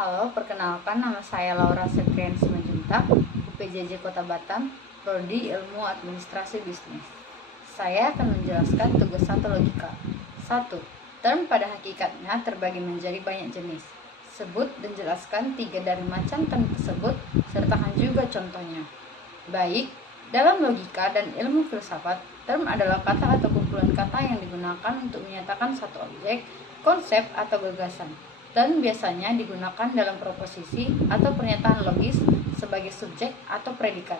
Halo, perkenalkan nama saya Laura Septrian Simanjuntak, UPJJ Kota Batam, Prodi Ilmu Administrasi Bisnis. Saya akan menjelaskan tugas 1 logika. 1. Term pada hakikatnya terbagi menjadi banyak jenis. Sebut dan jelaskan 3 dari macam term tersebut, sertakan juga contohnya. Baik, dalam logika dan ilmu filsafat, term adalah kata atau kumpulan kata yang digunakan untuk menyatakan satu objek, konsep, atau gagasan. Term biasanya digunakan dalam proposisi atau pernyataan logis sebagai subjek atau predikat.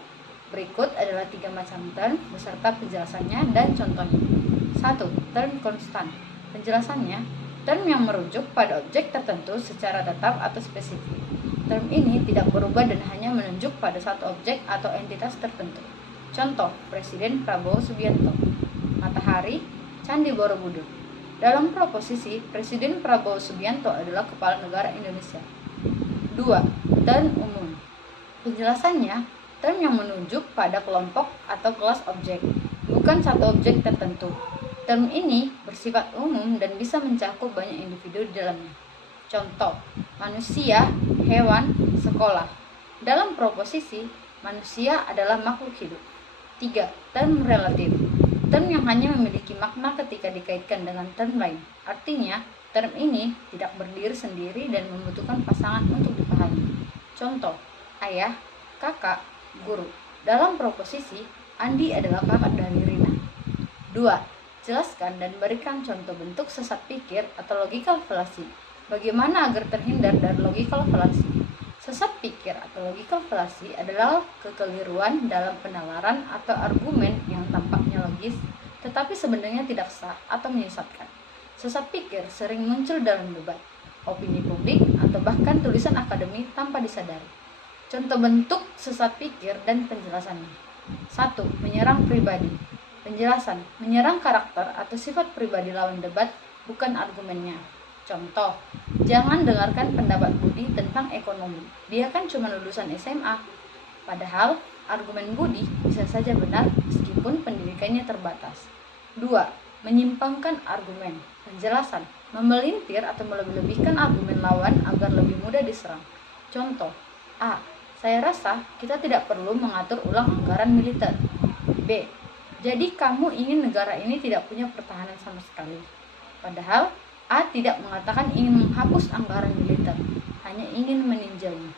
Berikut adalah 3 macam term beserta penjelasannya dan contohnya. 1. Term konstan. Penjelasannya, term yang merujuk pada objek tertentu secara tetap atau spesifik. Term ini tidak berubah dan hanya menunjuk pada satu objek atau entitas tertentu. Contoh, Presiden Prabowo Subianto. Matahari, Candi Borobudur. Dalam proposisi, Presiden Prabowo Subianto adalah Kepala Negara Indonesia. 2. Term umum. Penjelasannya, term yang menunjuk pada kelompok atau kelas objek, bukan satu objek tertentu. Term ini bersifat umum dan bisa mencakup banyak individu di dalamnya. Contoh, manusia, hewan, sekolah. Dalam proposisi, manusia adalah makhluk hidup. 3. Term relatif. Term yang hanya memiliki makna ketika dikaitkan dengan term lain. Artinya, term ini tidak berdiri sendiri dan membutuhkan pasangan untuk dipahami. Contoh, ayah, kakak, guru. Dalam proposisi, Andi adalah kakak dari Rina. 2. Jelaskan dan berikan contoh bentuk sesat pikir atau logical fallacy. Bagaimana agar terhindar dari logical fallacy? Sesat pikir atau logical fallacy adalah kekeliruan dalam penalaran atau argumen yang tampaknya logis, tetapi sebenarnya tidak sah atau menyesatkan. Sesat pikir sering muncul dalam debat, opini publik, atau bahkan tulisan akademik tanpa disadari. Contoh bentuk sesat pikir dan penjelasannya. 1. Menyerang pribadi. Penjelasan, menyerang karakter atau sifat pribadi lawan debat, bukan argumennya. Contoh, jangan dengarkan pendapat Budi tentang ekonomi. Dia kan cuma lulusan SMA. Padahal, argumen Budi bisa saja benar meskipun pendidikannya terbatas. 2. Menyimpangkan argumen. Penjelasan, memelintir atau melebih-lebihkan argumen lawan agar lebih mudah diserang. Contoh, A. Saya rasa kita tidak perlu mengatur ulang anggaran militer. B. Jadi kamu ingin negara ini tidak punya pertahanan sama sekali. Padahal, A tidak mengatakan ingin menghapus anggaran militer, hanya ingin meninjaunya.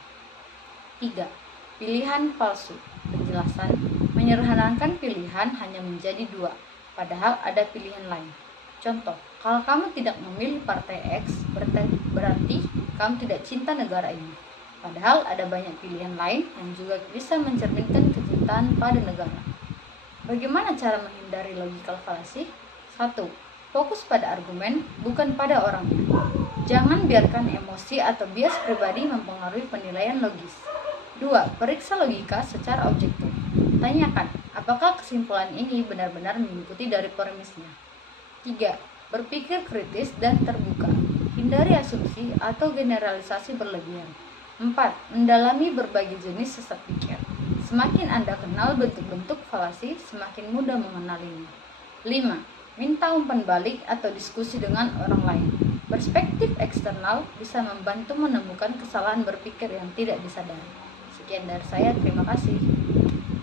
3. Pilihan palsu. Penjelasan, menyederhanakan pilihan hanya menjadi 2, padahal ada pilihan lain. Contoh, kalau kamu tidak memilih partai X, berarti kamu tidak cinta negara ini. Padahal ada banyak pilihan lain yang juga bisa mencerminkan kecintaan pada negara. Bagaimana cara menghindari logical fallacy? 1. Fokus pada argumen, bukan pada orangnya. Jangan biarkan emosi atau bias pribadi mempengaruhi penilaian logis. 2. Periksa logika secara objektif. Tanyakan, apakah kesimpulan ini benar-benar mengikuti dari premisnya. 3. Berpikir kritis dan terbuka. Hindari asumsi atau generalisasi berlebihan. 4. Mendalami berbagai jenis sesat pikir. Semakin Anda kenal bentuk-bentuk falasi, semakin mudah mengenalinya. 5. Minta umpan balik atau diskusi dengan orang lain. Perspektif eksternal bisa membantu menemukan kesalahan berpikir yang tidak disadari. Sekian dari saya, terima kasih.